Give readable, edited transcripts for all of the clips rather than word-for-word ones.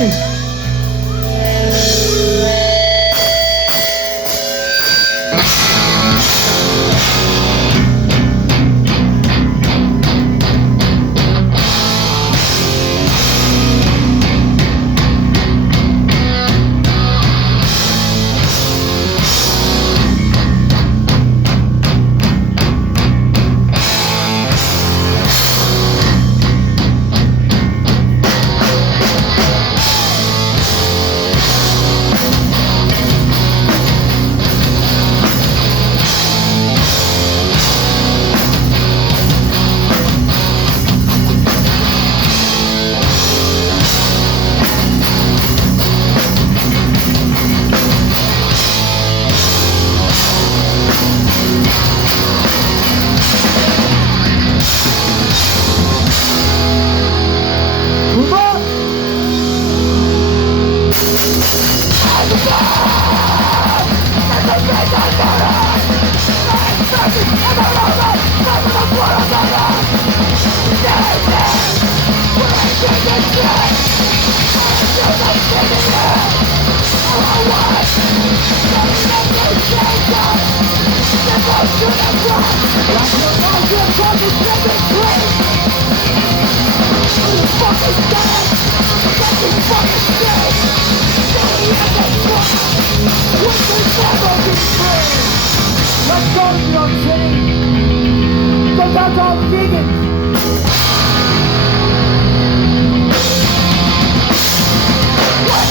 ready. Let's go, New York City. Go down to all vegans. What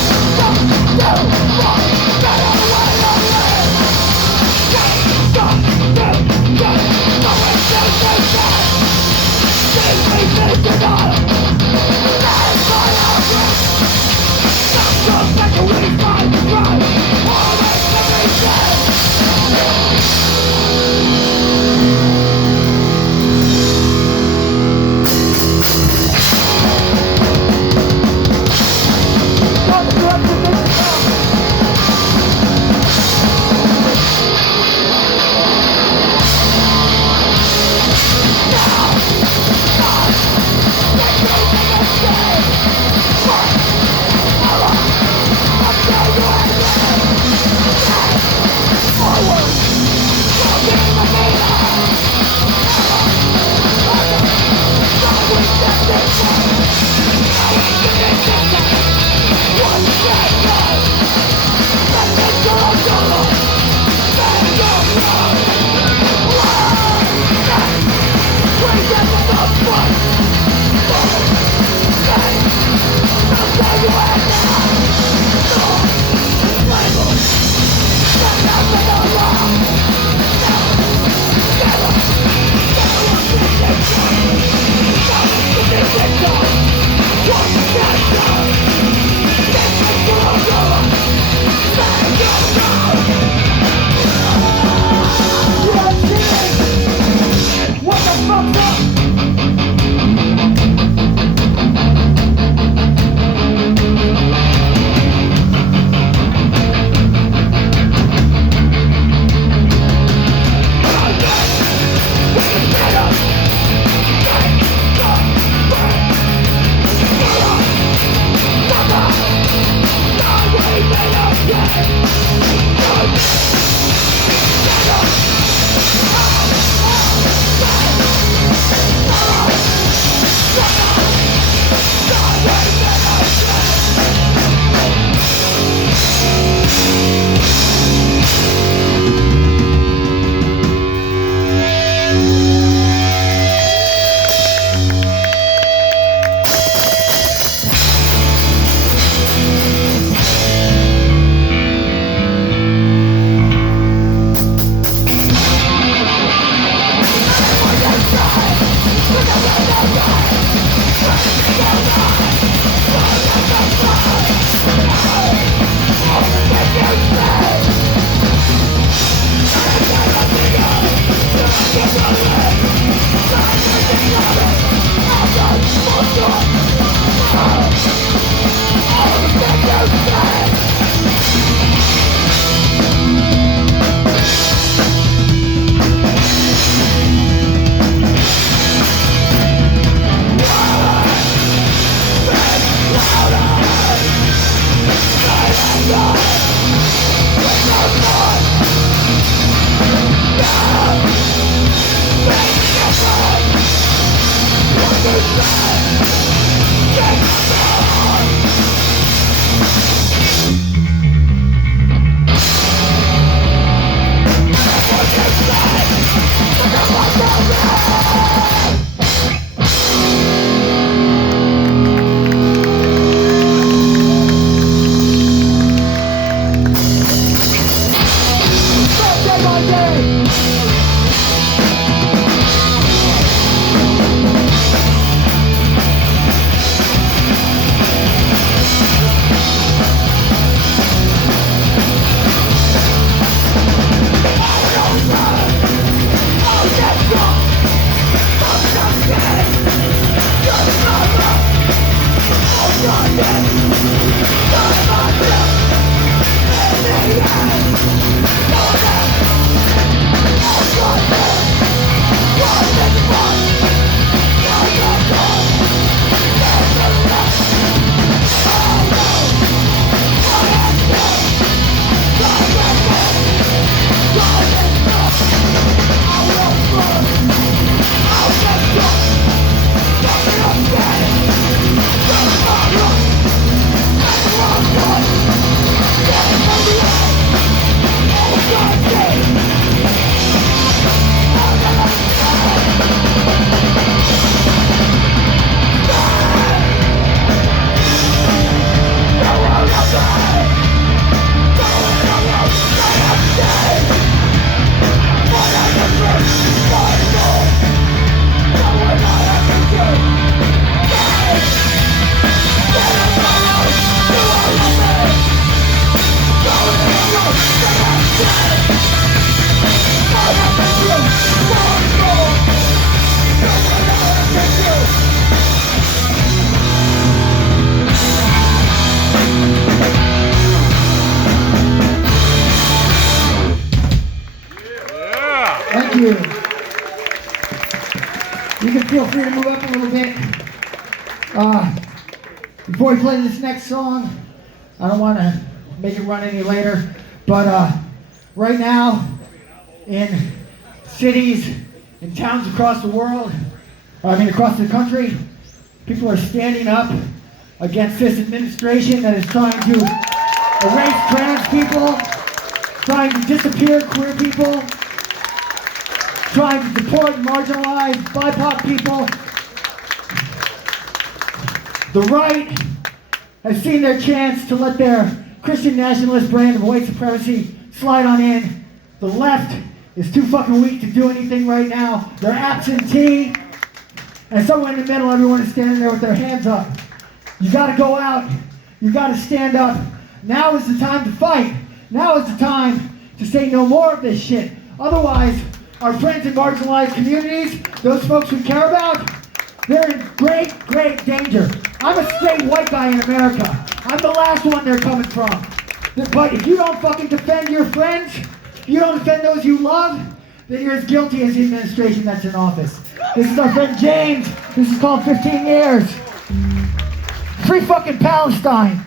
Thank you. You can feel free to move up a little bit. Before we play this next song, I don't want to make it run any later, but right now, in cities and towns across the world, across the country, people are standing up against this administration that is trying to erase trans people, trying to disappear queer people, trying to deport and marginalize BIPOC people. The right has seen their chance to let their Christian nationalist brand of white supremacy slide on in. The left is too fucking weak to do anything right now. They're absentee. And somewhere in the middle, everyone is standing there with their hands up. You gotta go out. You gotta stand up. Now is the time to fight. Now is the time to say no more of this shit. Otherwise, our friends in marginalized communities, those folks we care about, they're in great, great danger. I'm a straight white guy in America. I'm the last one they're coming from. But if you don't fucking defend your friends, you don't defend those you love, then you're as guilty as the administration that's in office. This is our friend James. This is called 15 Years. Free fucking Palestine.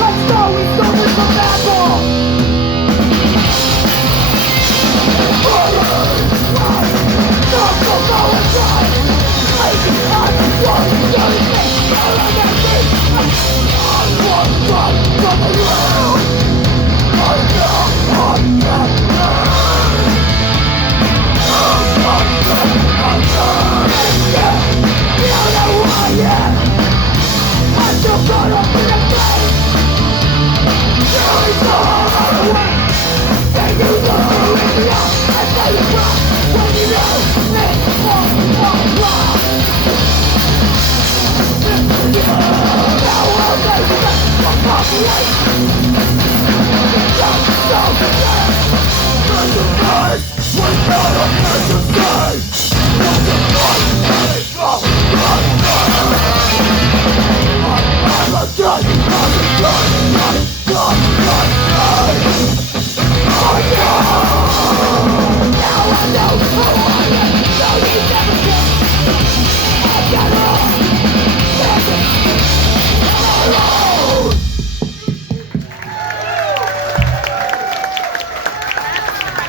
Let's go, we stole this from Apple.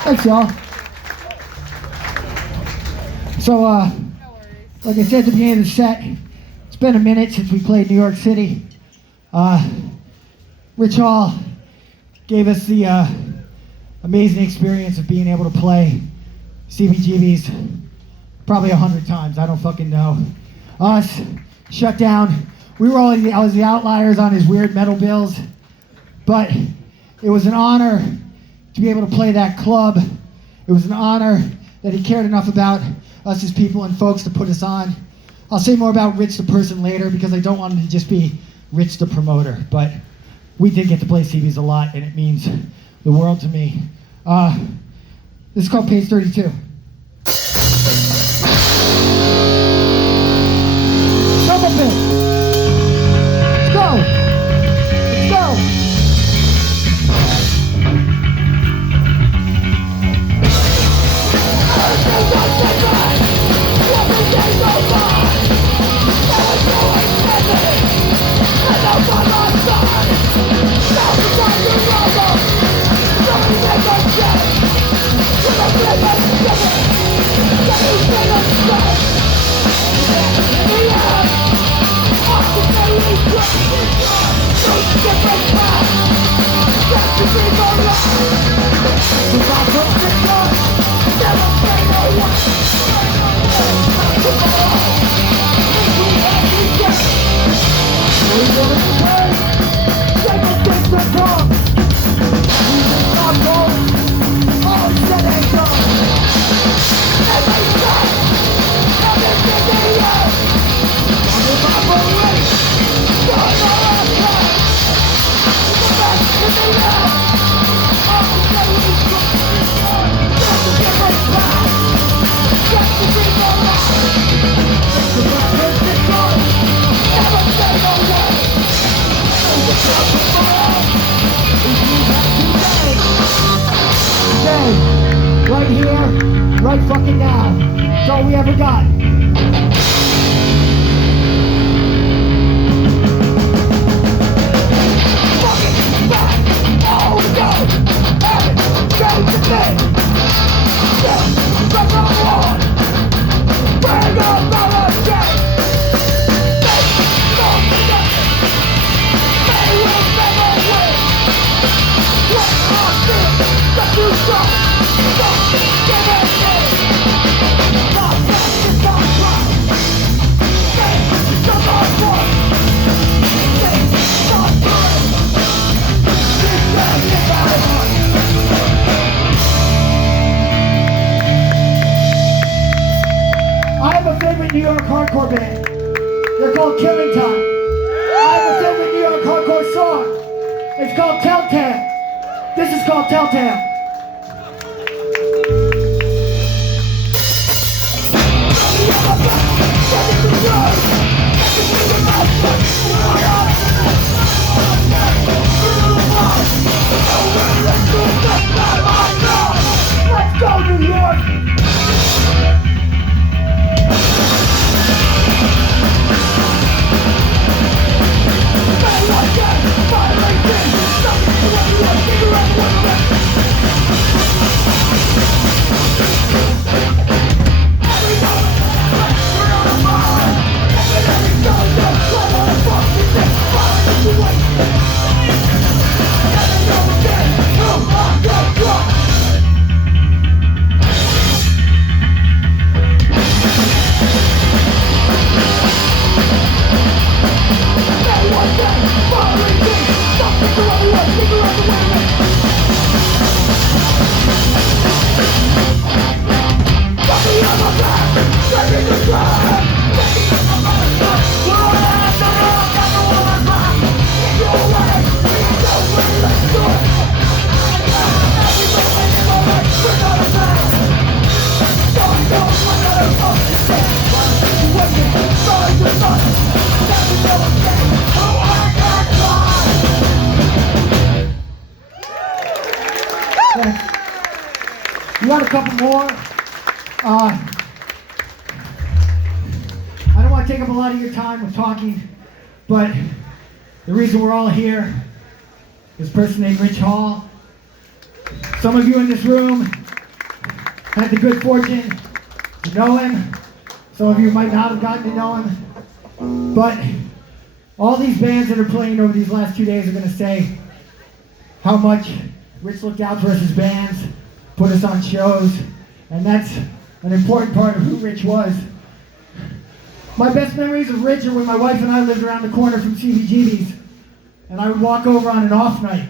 Thanks, y'all. So, like I said at the beginning of the set, it's been a minute since we played New York City. Rich Hall gave us the amazing experience of being able to play CBGB's probably 100 times. I don't fucking know. Us, shut down. I was the outliers on his weird metal bills, but it was an honor to be able to play that club. It was an honor that he cared enough about us as people and folks to put us on. I'll say more about Rich the person later because I don't want him to just be Rich the promoter, but we did get to play CBs a lot and it means the world to me. This is called Page 32. Double pit. Let's go. Let's go. Right here, right fucking now. That's all we ever got. Fucking back, all we go. Have it, go to bed. Yeah, rock on. Bring up our check. Make no connection. They will never win. What are things that you saw? I have a favorite New York hardcore band. They're called Killing Time. I have a favorite New York hardcore song. It's called Telltale. This is called Telltale. Let's go, New York! We got a couple more. I don't want to take up a lot of your time with talking, but the reason we're all here is a person named Rich Hall. Some of you in this room had the good fortune to know him. Some of you might not have gotten to know him. But all these bands that are playing over these last 2 days are going to say how much Rich looked out for us as bands, put us on shows, and that's an important part of who Rich was. My best memories of Rich are when my wife and I lived around the corner from CBGB's, and I would walk over on an off night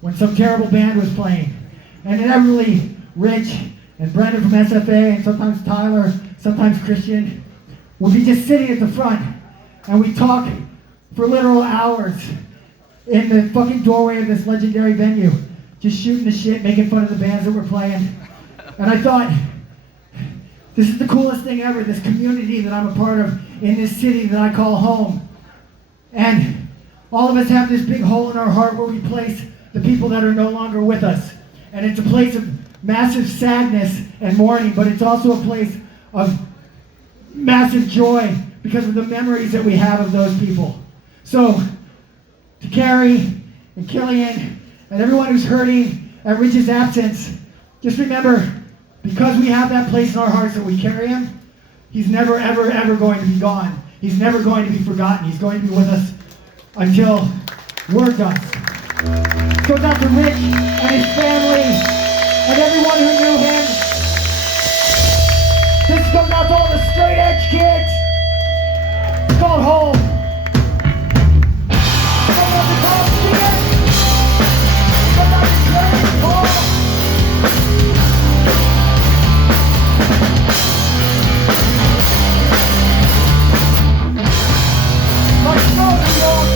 when some terrible band was playing. And inevitably, Rich and Brendan from SFA, and sometimes Tyler, sometimes Christian, would be just sitting at the front, and we'd talk for literal hours in the fucking doorway of this legendary venue, just shooting the shit, making fun of the bands that were playing. And I thought, this is the coolest thing ever, this community that I'm a part of in this city that I call home. And all of us have this big hole in our heart where we place the people that are no longer with us. And it's a place of massive sadness and mourning, but it's also a place of massive joy because of the memories that we have of those people. So, to Carrie and Killian and everyone who's hurting at Rich's absence, just remember, because we have that place in our hearts that we carry him, he's never, ever, ever going to be gone. He's never going to be forgotten. He's going to be with us until we're done. Goes out to Rich and his family and everyone who knew him. This goes out to all the straight edge kids. It's called home. Come on, the top kids. Come on, the straight home. Let's go, New York.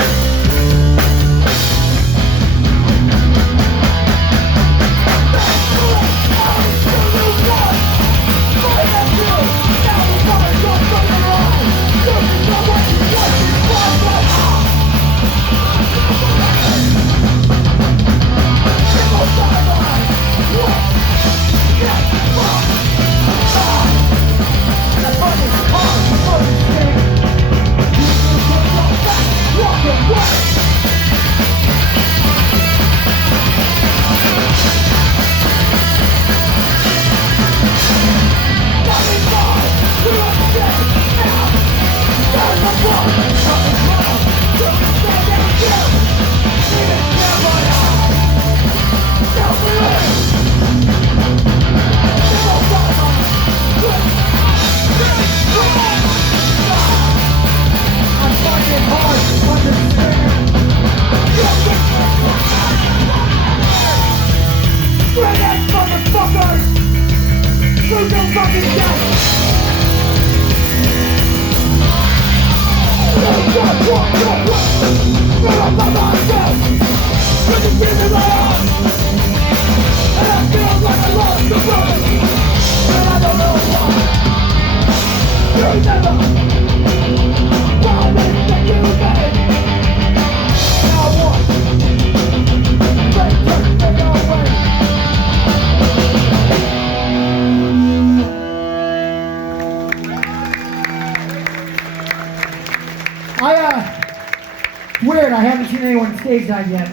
Weird, I haven't seen anyone stage dive yet.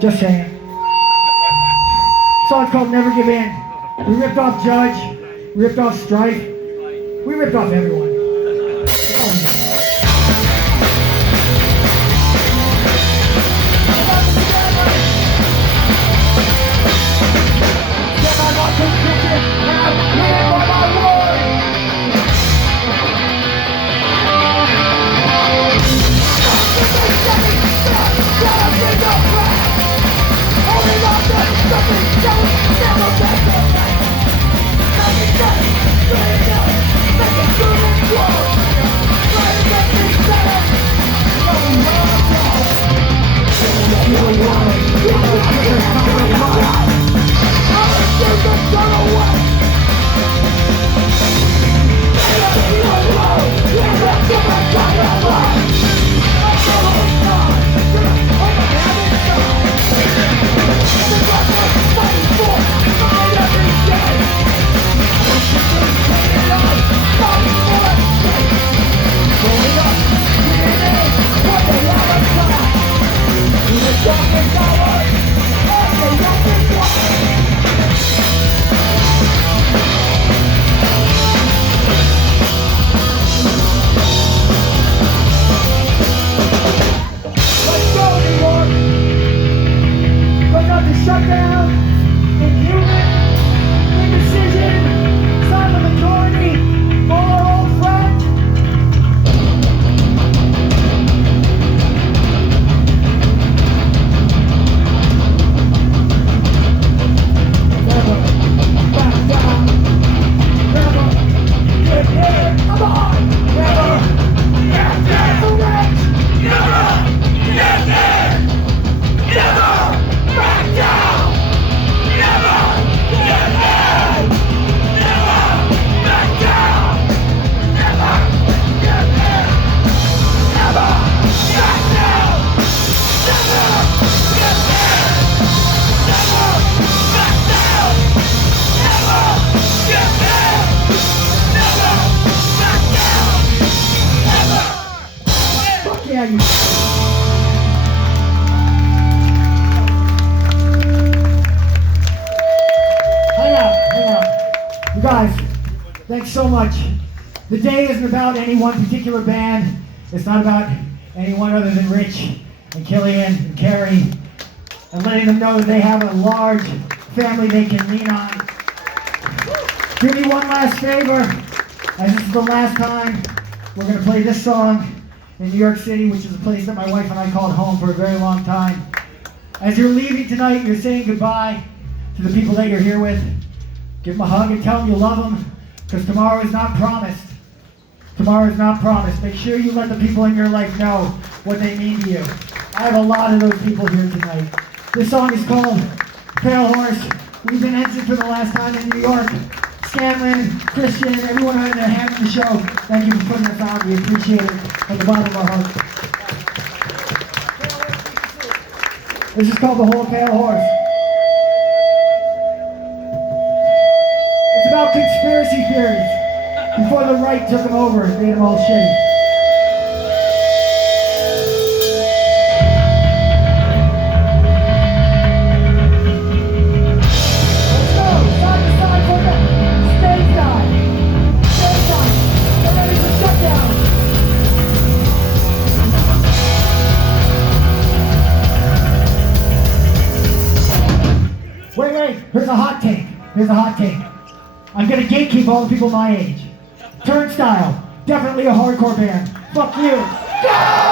Just saying. Song's called Never Give In. We ripped off Judge, we ripped off Strife, we ripped off everyone. Never Guys, thanks so much. The day isn't about any one particular band. It's not about anyone other than Rich and Killian and Carrie, and letting them know that they have a large family they can lean on. Do me one last favor, as this is the last time we're going to play this song in New York City, which is a place that my wife and I called home for a very long time. As you're leaving tonight, you're saying goodbye to the people that you're here with. Give them a hug and tell them you love them, because tomorrow is not promised. Tomorrow is not promised. Make sure you let the people in your life know what they mean to you. I have a lot of those people here tonight. This song is called Pale Horse. We've been Ensign for the last time in New York. Scanlon, Christian, everyone having their hand in the show, thank you for putting us on. We appreciate it from the bottom of our hearts. This is called The Whole Pale Horse. It's about conspiracy theories. Before the right took them over and made them all shitty. Let's go! Side to side for the stage dive. Stage dive. Get ready for shutdown. Wait. Here's a hot take. I'm gonna gatekeep all the people my age. Turnstile, definitely a hardcore band. Fuck you. Go!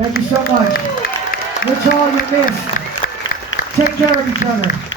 Thank you so much. That's all you missed. Take care of each other.